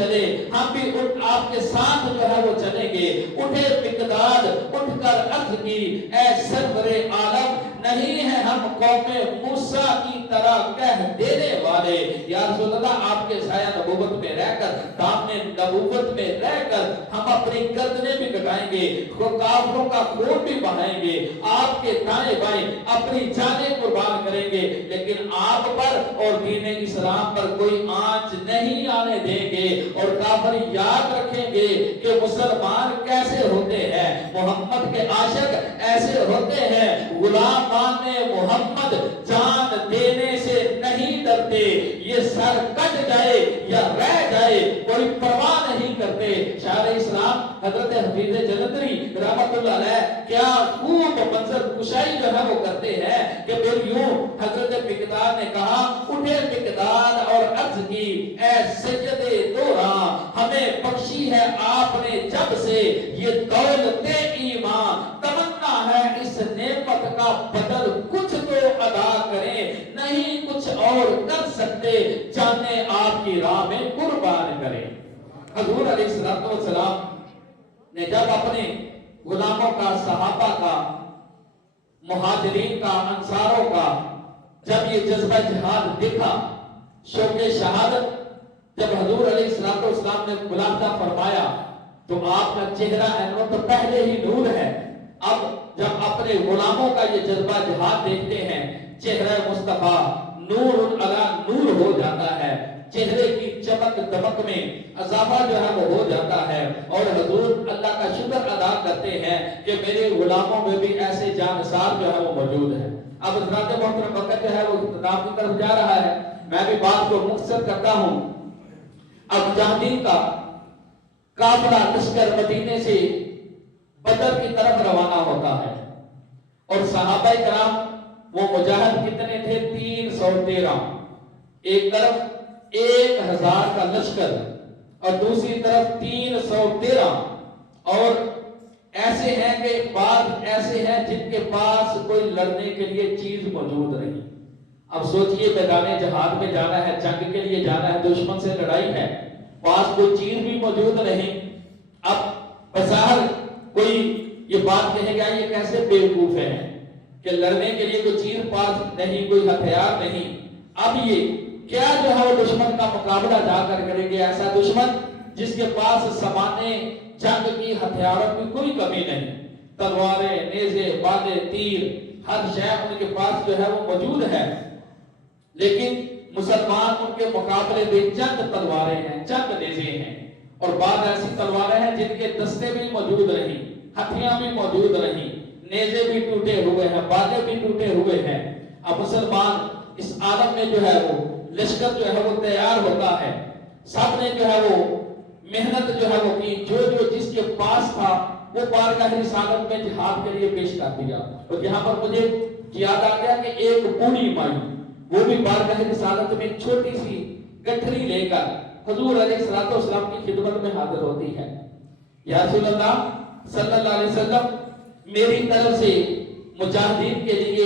چلے، ہم بھی آپ کے ساتھ جو ہے وہ چلیں گے۔ اٹھے مقداد اٹھ کر عرض کی، اے سرور عالم، نہیں ہے ہم قوم موسیٰ کی طرح کہہ دینے والے۔ یا رسول اللہ، آپ کے سایہ نبوت میں رہ کر، دامن نبوت میں رہ کر ہم اپنی گردنیں بھی کٹائیں گے، کافروں کا خون بھی بہائیں گے، آپ کے دائیں بائیں اپنی جانیں قربان کریں گے، لیکن آپ پر اور دین اسلام پر کوئی آنچ نہیں آنے دیں گے۔ اور کافر یاد رکھیں گے کہ مسلمان کیسے ہوتے ہیں، محمد کے عاشق ایسے ہوتے ہیں، غلامان محمد جان دینے سے نہیں ڈرتے، یہ سر کٹ جائے یا رہ جائے کوئی پرواہ نہیں کرتے۔ شاعر اسلام حضرت حفیظ جلندری رحمت اللہ علیہ کیا خوب منظر کشائی جو ہے وہ کرتے ہیں کہ پھر یوں حضرت مقداد نے کہا، اٹھے مقداد اور عرض کی، اے سید دوراں، ہمیں بخشی ہے آپ نے جب سے یہ دولت ایمان، تمنا ہے اس نعمت کا بدل کچھ تو ادا کریں، نہیں کچھ اور کر سکتے، جانے آپ کی راہ میں قربان کریں۔ حضور علیہ السلام نے جب اپنے غلاموں کا، صحابہ کا، مہاجرین کا، انصاروں کا جب یہ جذبہ جہاد دیکھا، شوق شہادت جب حضور علیہ السلام نے ملاحظہ فرمایا تو آپ کا چہرہ انور تو پہلے ہی نور ہے، اب جب اپنے غلاموں کا یہ جذبہ جہاد دیکھتے ہیں، چہرہ مصطفیٰ نور علی نور ہو جاتا ہے، چہرے کی چمک دمک میں اضافہ جو ہے وہ ہو جاتا ہے، اور حضور اللہ کا شکر ادا کرتے ہیں کہ میرے غلاموں میں بھی ایسے جانثار جو ہے وہ موجود ہیں۔ اب حضرات محترم وقت جو ہے وہ اختتام کی طرف جا رہا ہے، میں بھی بات کو مختصر کرتا ہوں۔ اب مجاہدین کا قافلہ لشکر مدینے سے بدر کی طرف روانہ ہوتا ہے، اور صحابہ کرام وہ مجاہد کتنے تھے؟ 313، ایک طرف 1000 کا لشکر اور دوسری طرف 313، اور ایسے ہیں کہ بعض ایسے ہیں جن کے پاس کوئی لڑنے کے لیے چیز موجود نہیں۔ اب سوچئے میدان جہاد میں جانا ہے، جنگ کے لیے جانا ہے، دشمن سے لڑائی ہے، پاس کوئی چیز بھی موجود نہیں۔ اب بظاہر کوئی یہ بات کہے گا یہ کیسے بیوقوف ہیں کہ لڑنے کے لیے کوئی چیز پاس نہیں، کوئی ہتھیار نہیں۔ اب یہ کیا جو ہے وہ دشمن کا مقابلہ جا کر کریں گے، ایسا دشمن جس کے پاس سامانے جنگ کی، ہتھیاروں کی کوئی کمی نہیں، تلواریں، نیزے، بالیں، تیر، ہر شے ان کے پاس جو ہے وہ موجود ہے، لیکن مسلمان ان کے مقابلے میں چند تلواریں ہیں، چند نیزے ہیں، اور بعض ایسی تلواریں ہیں جن کے دستے بھی موجود نہیں، ہتھیاں بھی موجود نہیں، نیزے بھی ٹوٹے ہوئے ہیں، بالیں بھی ٹوٹے ہوئے ہیں۔ اب مسلمان اس عالم میں جو ہے وہ لشکر جو ہے وہ تیار ہوتا ہے، سب نے جو ہے وہ محنت جو ہے وہ کی، جو جس کے پاس تھا وہ بارگاہ رسالت میں جہاد کے لیے پیش کر دیا۔ اور یہاں پر مجھے یاد آ گیا کہ ایک بوڑھی مائی وہ بھی بارگاہ رسالت میں چھوٹی سی گٹھری لے کر حضور علیہ السلام کی خدمت میں حاضر ہوتی ہے۔ یا رسول اللہ صلی اللہ علیہ وسلم، میری طرف سے مجاہدین کے لیے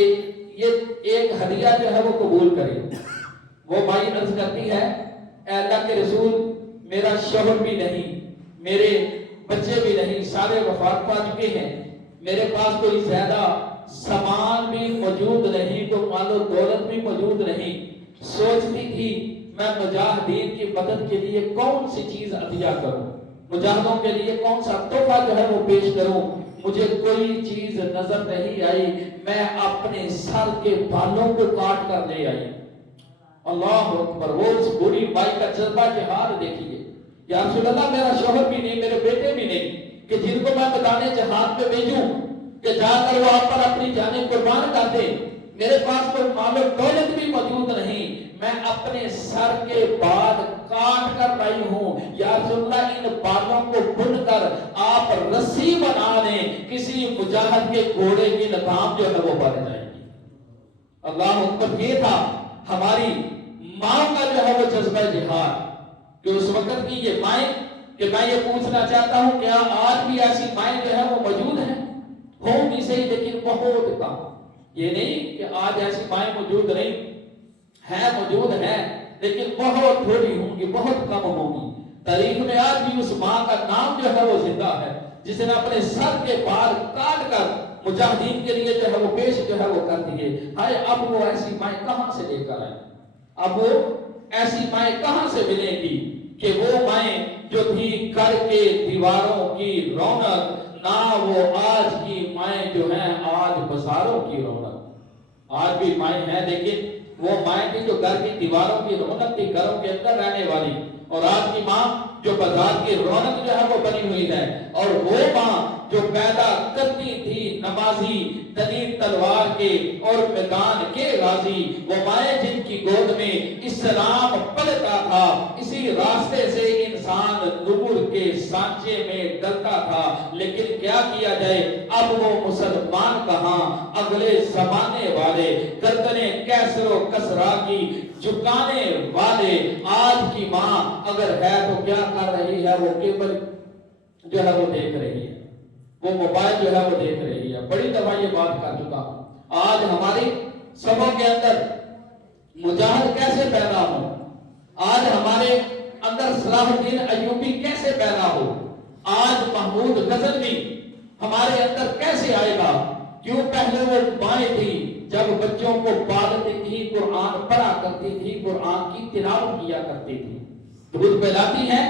یہ ایک ہدیہ جو ہے وہ قبول کریں۔ وہ بھائی عرض کرتی ہے، اے اللہ کے رسول، میرا شوہر بھی نہیں، میرے بچے بھی نہیں، سارے وفات پا چکے ہیں، میرے پاس کوئی زیادہ سامان بھی موجود نہیں، کوئی مال و دولت بھی موجود نہیں۔ سوچتی تھی میں مجاہدین کی مدد کے لیے کون سی چیز عطیہ کروں، مجاہدوں کے لیے کون سا تحفہ جو ہے وہ پیش کروں، مجھے کوئی چیز نظر نہیں آئی، میں اپنے سر کے بالوں کو کاٹ کر لے آئی۔ اللہ اکبر، وہ اس بوڑھی مائی کا جذبہ جہاد دیکھیے۔ یا رسول اللہ، میرا شوہر بھی نہیں، میرے بیٹے بھی نہیں کہ جن کو میں میدان جہاد پہ بھیجوں کہ جا کر وہ آپ پر اپنی جانیں قربان کر دیں، میرے پاس کوئی مال و دولت بھی موجود نہیں، میں اپنے سر کے بال کاٹ کر لائی ہوں۔ یا رسول اللہ، ان بالوں کو بن کر آپ رسی بنا لیں، کسی مجاہد کے گھوڑے کی لگام جو ہے وہ بن جائے گی۔ اللہ اکبر، یہ تھا ہماری ماں کا جو ہے وہ جذبہ جہاد، کہ اس وقت کی یہ مائیں، کہ میں یہ پوچھنا چاہتا ہوں کیا آج بھی ایسی مائیں جو ہے وہ موجود ہیں؟ ہوں بھی صحیح لیکن بہت کم۔ یہ نہیں کہ آج ایسی مائیں موجود نہیں ہیں، موجود ہیں لیکن بہت تھوڑی ہوں گی، بہت کم ہوں گی۔ تاریخ میں آج بھی اس ماں کا نام جو ہے وہ زندہ ہے جس نے اپنے سر کے بال کاٹ کر مجاہدین کے لیے جو ہے وہ پیش جو ہے وہ کر دیے. ہائے اب وہ ایسی مائیں کہاں سے لے کر آئے؟ اب وہ ایسی مائیں کہاں سے ملیں گی کہ وہ مائیں جو تھی گھر کے دیواروں کی رونق، نہ وہ آج کی مائیں جو ہیں آج بازاروں کی رونق. آج بھی مائیں ہیں لیکن وہ مائیں تھی جو گھر کی دیواروں کی رونق تھی، گھروں کے اندر رہنے والی، اور آج کی ماں جو بازار کی رونق جو ہے وہ بنی ہوئی ہے. اور وہ ماں جو پیدا کرتی تھی نمازی، تلوار تلوار کے اور میدان کے غازی، وہ مائیں جن کی گود میں اسلام پلتا تھا، اسی راستے سے انسان نور کے سانچے میں ڈلتا تھا. لیکن کیا کیا جائے، اب وہ مسلمان کہاں، اگلے زمانے والے گردنیں کیسر و کسرا کی جھکانے والے. آج کی ماں اگر ہے تو کیا کر رہی ہے؟ وہ کیبل جو ہے وہ دیکھ رہی ہے، وہ موبائل جو ہے وہ دیکھ رہی ہے. بڑی دفعہ یہ بات کر چکا ہوں. آج ہماری صفوں کے اندر مجاہد کیسے پیدا ہو، آج ہمارے اندر صلاح الدین ایوبی کیسے پیدا ہو، آج محمود غزنوی ہمارے اندر کیسے آئے گا؟ کیوں؟ پہلے وہ مائیں تھی جب بچوں کو پالتی تھی، قرآن پڑھا کرتی تھی، قرآن کی تلاوت کیا کرتی تھی، دودھ پلاتی ہیں،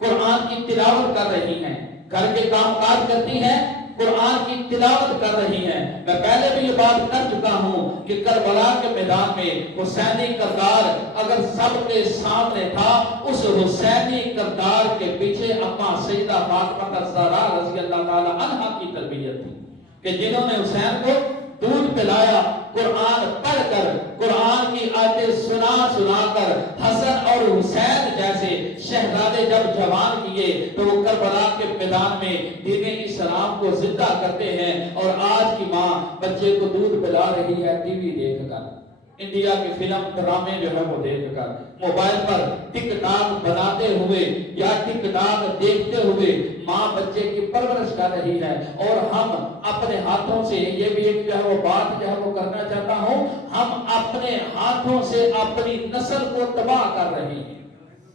قرآن کی تلاوت کر رہی ہیں، گھر کے کام کاج کرتی ہیں، قرآن کی تلاوت کر رہی ہیں. میں پہلے بھی یہ بات کر چکا ہوں کہ کربلا کے میدان میں حسینی کردار اگر سب کے سامنے تھا، اس حسینی کردار کے پیچھے اما سیدہ فاطمہ الزہرا رضی اللہ تعالی عنہا کی تربیت تھی کہ جنہوں نے حسین کو دودھ پلایا، قرآن پڑھ کر، قرآن کی آیتیں سنا سنا کر. حسن اور حسین جیسے شہزادے جب جوان کیے تو وہ کربلا کے میدان میں دین اسلام کو زندہ کرتے ہیں. اور آج کی ماں بچے کو دودھ پلا رہی ہے ٹی وی دیکھ کر، انڈیا کے فلم ڈرامے جو ہے وہ دیکھ کر، موبائل پر ٹک ٹاک بناتے ہوئے یا ٹک ٹاک دیکھتے ہوئے ماں بچے کی پرورش کر رہی ہے. اور ہم اپنے ہاتھوں سے، یہ بھی ایک جو ہے وہ بات جو ہے وہ کرنا چاہتا ہوں، ہم اپنے ہاتھوں سے اپنی نسل کو تباہ کر رہے ہیں،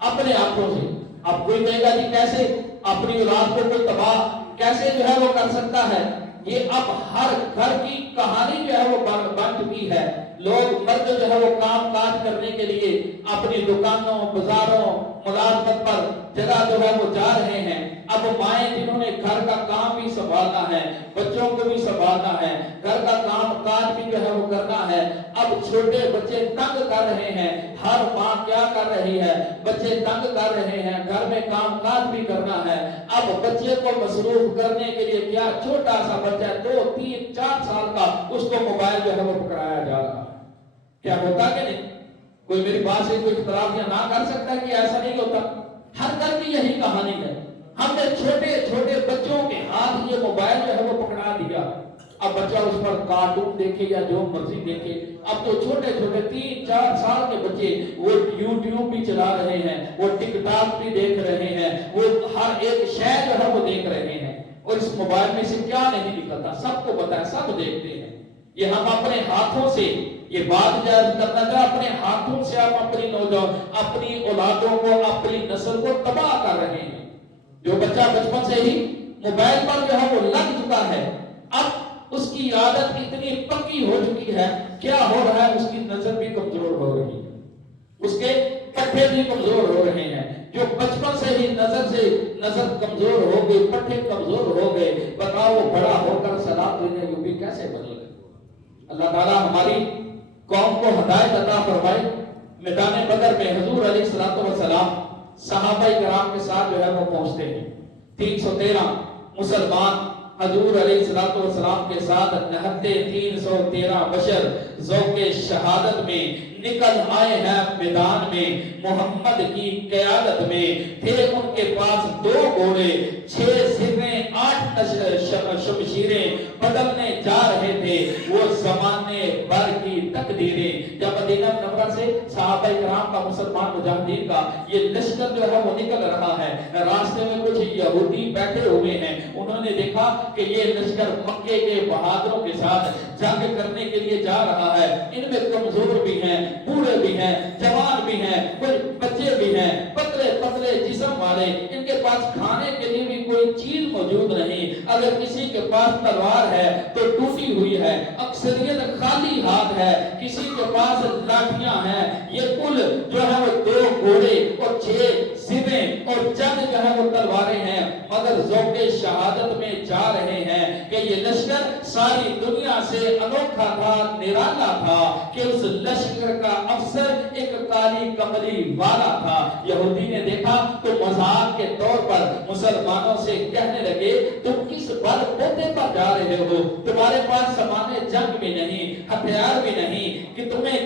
اپنے ہاتھوں سے. اب کوئی کہے گا جی کیسے اپنی اولاد کو کوئی تباہ کیسے جو ہے وہ کر سکتا ہے؟ یہ اب ہر گھر کی کہانی جو ہے وہ بن چکی ہے. لوگ مرد جو ہے وہ کام کاج کرنے کے لیے اپنی دکانوں، بازاروں، ملازمت پر جگہ جو ہے وہ جا رہے ہیں. اب مائیں جنہوں نے گھر کا کام بھی سنبھالنا ہے، بچوں کو بھی سنبھالنا ہے، گھر کا کام کاج بھی جو ہے وہ کرنا ہے. اب چھوٹے بچے تنگ کر رہے ہیں. ہر ماں کیا کر رہی ہے؟ بچے تنگ کر رہے ہیں، گھر میں کام کاج بھی کرنا ہے. اب بچے کو مصروف کرنے کے لیے کیا، چھوٹا سا بچہ 2 3 4 سال کا، اس کو موبائل جو ہے وہ پکڑایا جا رہا ہے. کیا ہوتا کہ نہیں؟ کوئی میری بات سے کوئی اختلاف یا نہ کر سکتا کہ ایسا نہیں ہوتا. ہر گھر کی یہی کہانی ہے. ہم نے چھوٹے چھوٹے بچوں کے ہاتھ یہ موبائل جو ہے وہ پکڑا دیا. اب بچہ اس پر کارٹون دیکھے یا جو مرضی دیکھے. اب تو چھوٹے چھوٹے 3 4 سال کے بچے وہ یوٹیوب بھی چلا رہے ہیں، وہ ٹک ٹاک بھی دیکھ رہے ہیں، وہ ہر ایک شے جو ہے وہ دیکھ رہے ہیں. اور اس موبائل میں سے کیا نہیں نکلتا، سب کو پتا ہے، سب دیکھتے ہیں. یہ ہم اپنے ہاتھوں سے یہ بات جائز کرنا چاہے، اپنے ہاتھوں سے ہم اپنی نوجوان، اپنی اولادوں کو، اپنی نسل کو تباہ کر رہے ہیں. جو بچہ بچپن سے ہی موبائل پر جو ہے وہ لگ چکا ہے، اب اس کی عادت اتنی پکی ہو چکی ہے، کیا ہو رہا ہے؟ اس کی نظر بھی کمزور ہو رہی ہے، اس کے پٹھے بھی کمزور ہو رہے ہیں. جو بچپن سے ہی نظر کمزور ہو گئی، پٹھے کمزور ہو گئے، بتاؤ وہ بڑا ہو کر صلاح دینے وہ بھی کیسے بنے گا؟ اللہ تعالیٰ ہماری قوم کو ہدایت عطا فرمائے. میدان بدر میں حضور علیہ السلام صحابہ کرام کے ساتھ جو ہے وہ پہنچتے ہیں. 313 مسلمان حضور علیہ السلام کے ساتھ نہتے 313 بشر ذوق شہادت میں نکل آئے ہیں میدان میں. محمد کی قیادت میں تھے ان کے پاس 2 گھوڑے، 6 سریں، 8 شمشیریں بدلنے جا رہے تھے. وہ زمانے بھر کی تقدیریں. جب مدینہ منورہ سے صحابہ کرام کا، مسلمان مجاہدین کا یہ لشکر جو ہے وہ نکل رہا ہے، راستے میں کچھ یہودی بیٹھے ہوئے ہیں. انہوں نے دیکھا کہ یہ لشکر مکے کے بہادروں کے ساتھ جنگ کرنے کے لیے جا رہا ہے. ان میں کمزور بھی ہیں، بوڑھے بھی ہیں، جوان بھی ہیں، کچھ بچے بھی ہیں، پتلے پتلے جسم والے, ان کے پاس کھانے کے لیے بھی کوئی چیز موجود نہیں. اگر کسی کے پاس تلوار ہے تو ٹوٹی ہوئی ہے, اکثریت خالی ہاتھ ہے. کسی کے پاس لاٹھیاں ہیں, یہ کل جو ہے وہ 2 گھوڑے اور 6 سریں اور چند جو ہے وہ تلواریں ہیں, مگر ذوق شہادت میں جا رہے ہیں کہ یہ لشکر ساری دنیا سے انوکھا تھا, نرالا تھا, کہ اس لشکر کا افسر ایک کالی کملی والا تھا. یہودی نے دیکھا تو مذاق کے طور پر مسلمانوں سے کہنے لگے, تم کس بل بوتے پر جا رہے ہو؟ تمہارے پاس سامان جنگ بھی نہیں, ہتھیار بھی نہیں, کہ تمہیں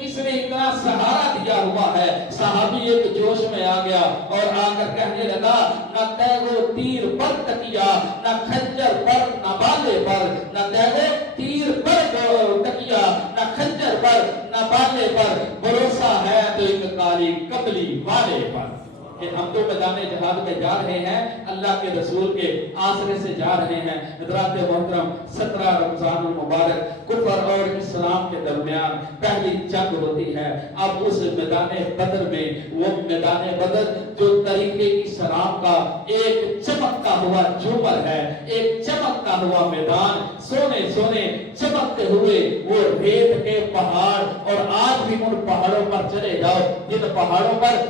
کس نے اتنا سہارا دیا ہوا ہے. صحابی ایک جوش میں آ گیا اور آ کر کہنے لگا, نہ تیغ و تیر پر تکیا, نہ خنجر پر, نہ بالے پر. نہ تیغ و تیر پر تکیا, نہ خنجر پر, نہ بالے پر, بھروسہ ہے تو ایک کالی کملی والے پر. کہ ہم تو میدان جہاد میں جا رہے ہیں, اللہ کے رسول کے آسرے سے جا رہے ہیں. حضرات محترم, 17 رمضان المبارک کفر اور اسلام کے درمیان پہلی جنگ ہوتی ہے. اب اس میدان بدر میں, وہ میدان بدر جو طریقے اسلام کا ایک چمکتا ہوا جومر ہے, ایک چمکتا ہوا میدان, سونے سونے چمکتے ہوئے وہ ریت کے پہاڑ. اور آج بھی ان پہاڑوں پر چلے جاؤ جن پہاڑوں پر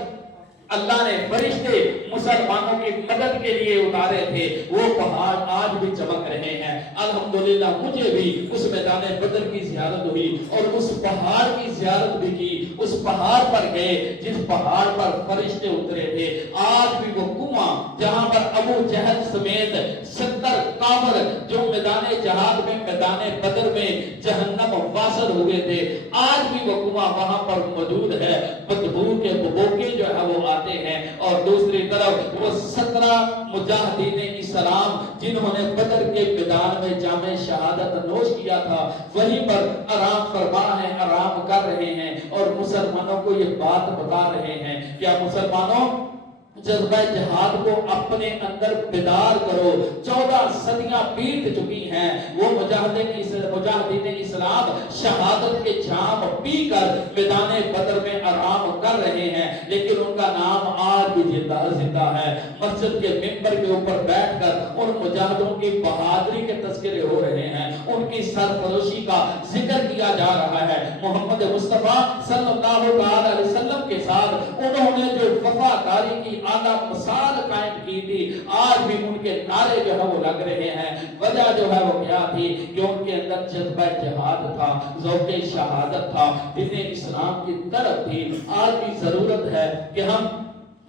اللہ نے فرشتے مسلمانوں کی مدد کے لیے اتارے تھے, وہ پہاڑ آج بھی چمک رہے ہیں. الحمدللہ مجھے بھی اس میدان بدر کی زیارت ہوئی اور اس پہاڑ کی زیارت بھی کی. اس پہاڑ پر گئے جس پہاڑ پر فرشتے اترے تھے. آج بھی وہ کنواں جہاں پر ابو جہل سمیت 70 کافر جو میدان جہاد میں, میدان بدر میں جہنم واصل ہوئے تھے, آج بھی وہ کنواں وہاں پر موجود ہے. بدبو کے ببوکے جو ہے وہ آتے ہیں. اور دوسری طرف وہ 17 مجاہدین اسلام جنہوں نے بدر کے میدان میں جام شہادت نوش کیا تھا, وہیں پر آرام فرما ہے, آرام کر رہے ہیں اور مسلمانوں کو یہ بات بتا رہے ہیں, کیا مسلمانوں جذبہ جہاد کو اپنے اندر بیدار کرو. 14 صدیاں بیت چکی ہیں. وہ مجاہدین اسلام شہادت کے جام پی کر میدان بدر میں آرام کر رہے ہیں, لیکن ان کا نام آج بھی زندہ ہے. مسجد کے ممبر کے اوپر بیٹھ کر ان مجاہدوں کی بہادری کے تذکرے ہو رہے ہیں, ان کی سرفروشی کا ذکر کیا جا رہا ہے. محمد مصطفیٰ صلی اللہ علیہ وسلم کے ساتھ انہوں نے جو وفاداری کی اعلیٰ مثال قائم کی تھی, آج بھی ان کے نعرے جو ہے وہ لگ رہے ہیں. وجہ جو ہے وہ کیا تھی کہ ان کے اندر جذبہ جہاد تھا, ذوق شہادت تھا, دین اسلام کی طرف تھی. آج بھی ضرورت ہے کہ ہم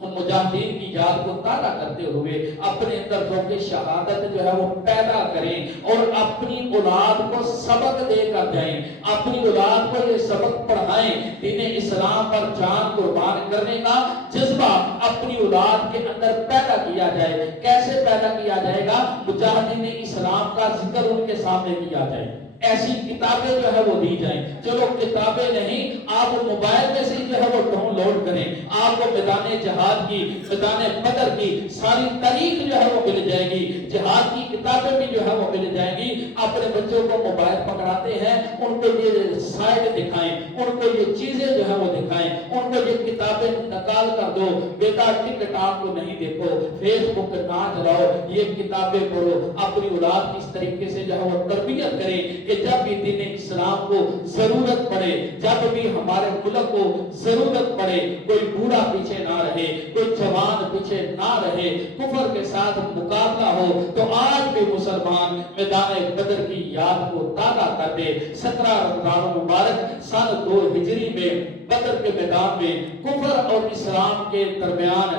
مجاہدین کی یاد کو تازہ کرتے ہوئے اپنے اندر ذوق شہادت جو ہے وہ پیدا کریں اور اپنی اولاد کو سبق دے کر جائیں, اپنی اولاد کو یہ سبق پڑھائیں. دین اسلام پر جان قربان کرنے کا جذبہ اپنی اولاد کے اندر پیدا کیا جائے. کیسے پیدا کیا جائے گا؟ مجاہدین اسلام کا ذکر ان کے سامنے کیا جائے, ایسی کتابیں جو ہے وہ دی جائیں. چلو کتابیں نہیں, آپ موبائل میں سے جو ہے وہ ڈاؤن لوڈ کریں, آپ کو میدان جہاد کی, میدان بدر کی ساری تاریخ جو ہے وہ مل جائے گی. جہاد کی کتابیں بھی جو ہے وہ مل جائیں گی. اپنے بچوں کو موبائل پکڑاتے ہیں, ان کو یہ سائٹ دکھائیں, ان کو یہ چیزیں جو ہے وہ دکھائیں, ان کو یہ کتابیں نکال کر دو. بیٹا ٹک ٹاک کو نہیں دیکھو, فیس بک نہ چلاؤ, یہ کتابیں پڑھو. اپنی اولاد کی اس طریقے سے جو ہے وہ تربیت کریں کہ جب بھی دین اسلام کو ضرورت پڑے, جب بھی ہمارے ملک کو ضرورت پڑے, کوئی بوڑھا پیچھے نہ رہے, کوئی جوان پیچھے نہ رہے, کفر کے ساتھ مقابلہ ہو. تو آج بھی مسلمان میدان بدر کی یاد کو تازہ کر دے. 17 رمضان مبارک سال 2 ہجری میں بدر کے میدان میں کفر اور اسلام کے درمیان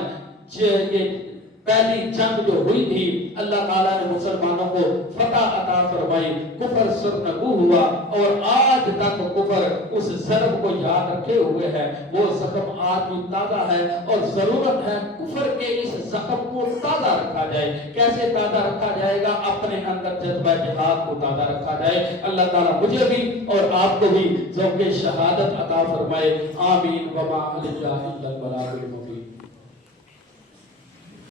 یہ پہلی جنگ جو ہوئی تھی, اللہ تعالیٰ نے مسلمانوں کو فتح عطا فرمائی. کفر سرنگو ہوا اور آج تک کفر اس ضرب کو یاد رکھے ہوئے ہے. وہ زخم آج بھی تازہ ہے اور ضرورت ہے کفر کے اس زخم کو تازہ رکھا جائے. کیسے تازہ رکھا جائے گا؟ اپنے اندر جذبہ جہاد کو تازہ رکھا جائے. اللہ تعالیٰ مجھے بھی اور آپ کو بھی ذوق شہادت عطا فرمائے. آمین. وما علینا الا البلاغ المبین.